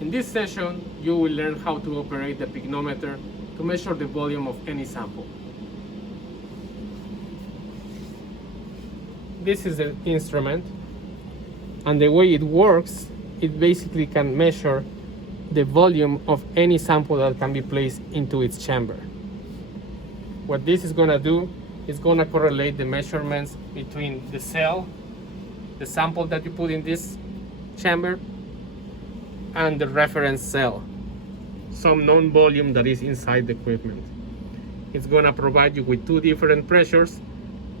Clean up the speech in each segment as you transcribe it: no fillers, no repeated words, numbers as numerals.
In this session, you will learn how to operate the pycnometer to measure the volume of any sample. This is the instrument, and the way it works, it basically can measure the volume of any sample that can be placed into its chamber. What this is going to do is going to correlate the measurements between the cell, the sample that you put in this chamber, and the reference cell, some known volume that is inside the equipment. It's going to provide you with two different pressures,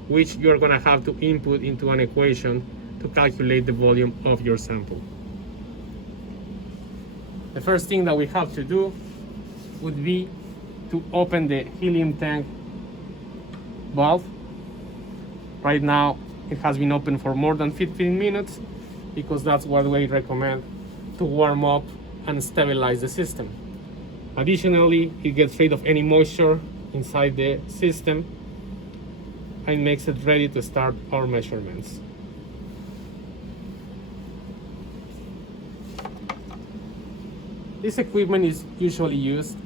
which you're going to have to input into an equation to calculate the volume of your sample. The first thing that we have to do would be to open the helium tank valve. Right now it has been open for more than 15 minutes because that's what we recommend to warm up and stabilize the system. Additionally, it gets rid of any moisture inside the system and makes it ready to start our measurements. This equipment is usually used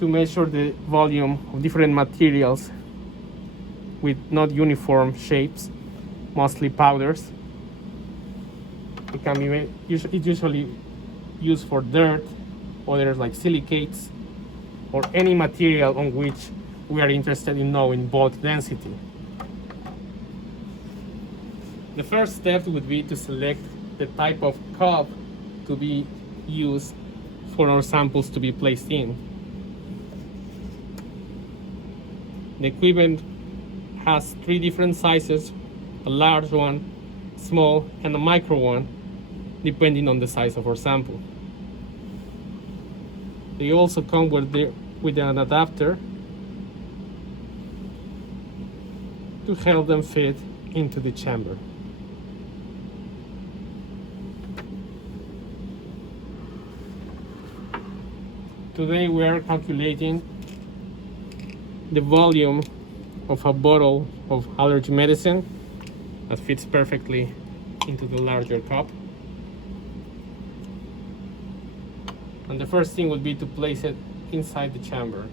to measure the volume of different materials with not uniform shapes, mostly powders. It can be usually used for dirt, others like silicates, or any material on which we are interested in knowing bulk density. The first step would be to select the type of cup to be used for our samples to be placed in. The equipment has three different sizes: a large one, small, and a micro one, depending on the size of our sample. They also come with an adapter to help them fit into the chamber. Today we are calculating the volume of a bottle of allergy medicine that fits perfectly into the larger cup. And the first thing would be to place it inside the chamber.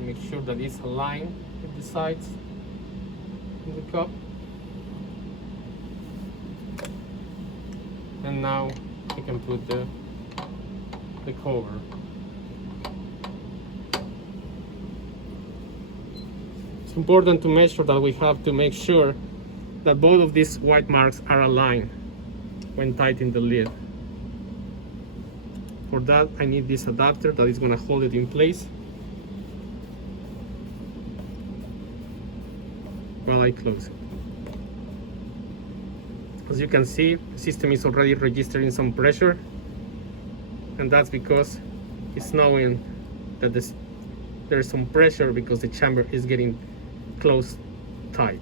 Make sure that it's aligned with the sides of the cup. And now you can put the cover. It's important to measure that we have to make sure that both of these white marks are aligned when tightening the lid. For that, I need this adapter that is going to hold it in place while I close it. As you can see, the system is already registering some pressure, and that's because it's knowing that there's some pressure because the chamber is getting closed tight.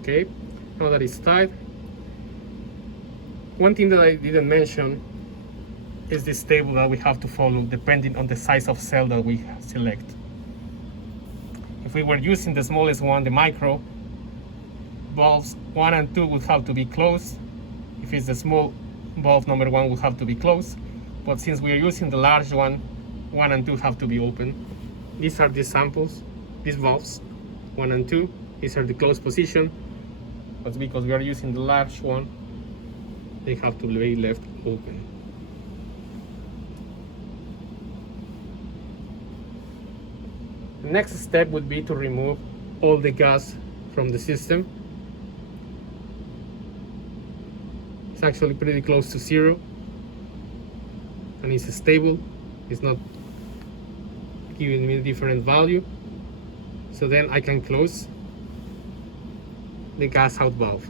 Okay, now that it's tight, one thing that I didn't mention is this table that we have to follow depending on the size of cell that we select. If we were using the smallest one, the micro, valves 1 and 2 would have to be closed. If it's the small, valve number 1 would have to be closed. But since we are using the large one, 1 and 2 have to be open. These are the samples, these valves, 1 and 2. These are the closed position. But because we are using the large one, they have to be left open. The next step would be to remove all the gas from the system. It's actually pretty close to zero, and it's stable. It's not giving me a different value. So then I can close the gas out valve.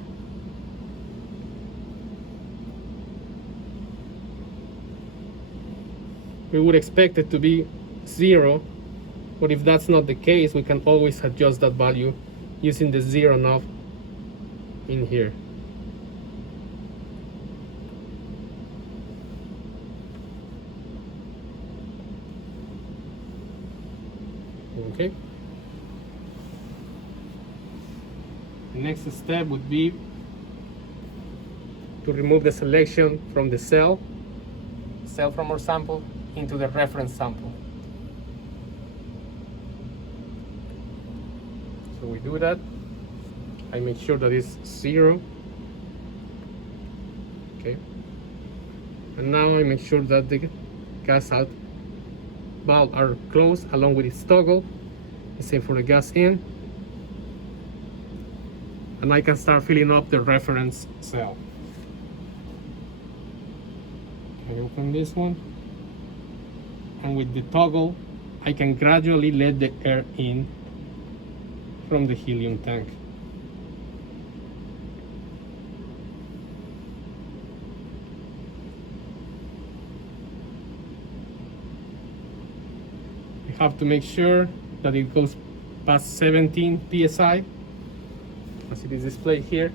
We would expect it to be 0, but if that's not the case, we can always adjust that value using the 0 knob in here. Okay. The next step would be to remove the selection from the cell from our sample into the reference sample. So we do that. I make sure that it's 0. Okay. And now I make sure that the gas out valve are closed along with its toggle. The same for the gas in. And I can start filling up the reference cell. I open this one. And with the toggle, I can gradually let the air in from the helium tank. You have to make sure that it goes past 17 psi, as it is displayed here,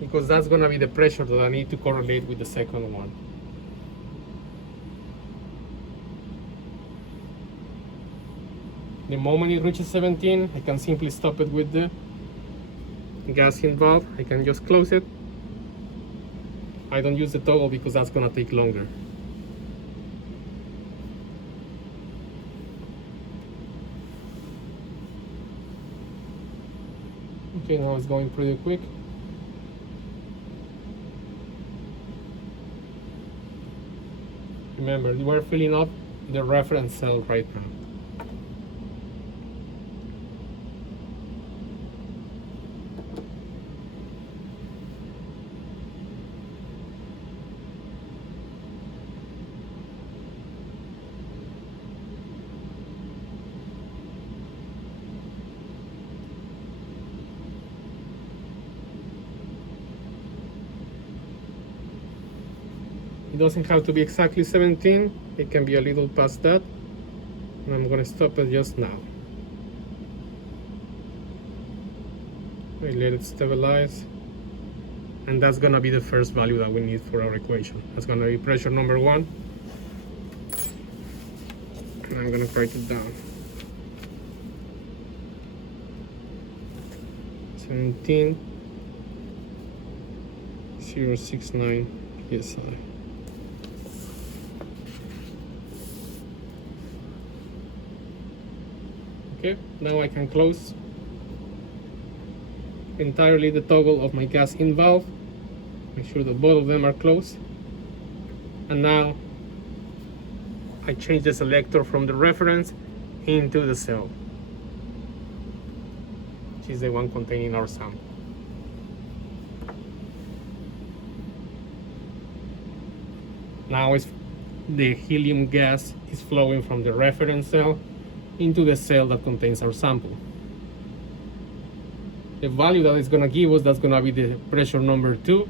because that's going to be the pressure that I need to correlate with the second one. The moment it reaches 17, I can simply stop it with the gas in valve. I can just close it. I don't use the toggle because that's going to take longer. Okay, now it's going pretty quick. Remember, we're filling up the reference cell right now. It doesn't have to be exactly 17, it can be a little past that. And I'm going to stop it just now. I let it stabilize. And that's going to be the first value that we need for our equation. That's going to be pressure number 1. And I'm going to write it down. 17,069 psi. Okay, now I can close entirely the toggle of my gas in valve. Make sure that both of them are closed. And now I change the selector from the reference into the cell, which is the one containing our sample. Now the helium gas is flowing from the reference cell into the cell that contains our sample. The value that it's going to give us, that's going to be the pressure number 2,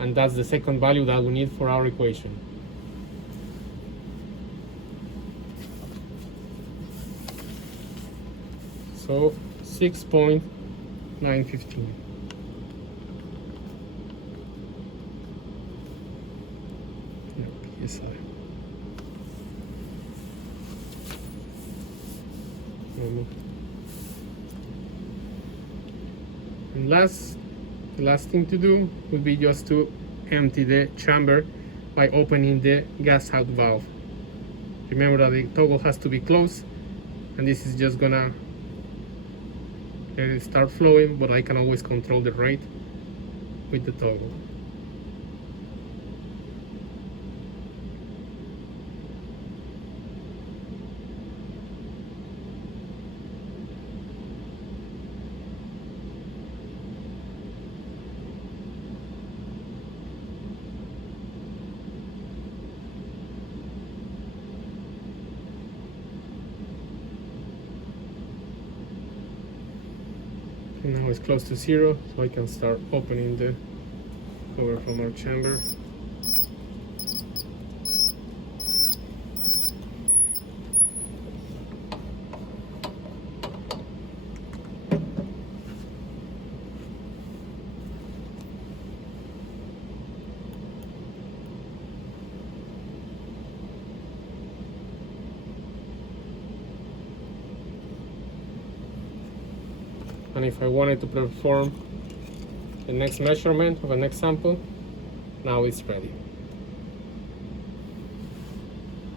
and that's the second value that we need for our equation. So 6.915. PSI. And the last thing to do would be just to empty the chamber by opening the gas out valve. Remember that the toggle has to be closed, and this is just gonna let it start flowing, but I can always control the rate with the toggle. And now it's close to 0, so I can start opening the cover from our chamber. and if I wanted to perform the next measurement of the next sample, now it's ready.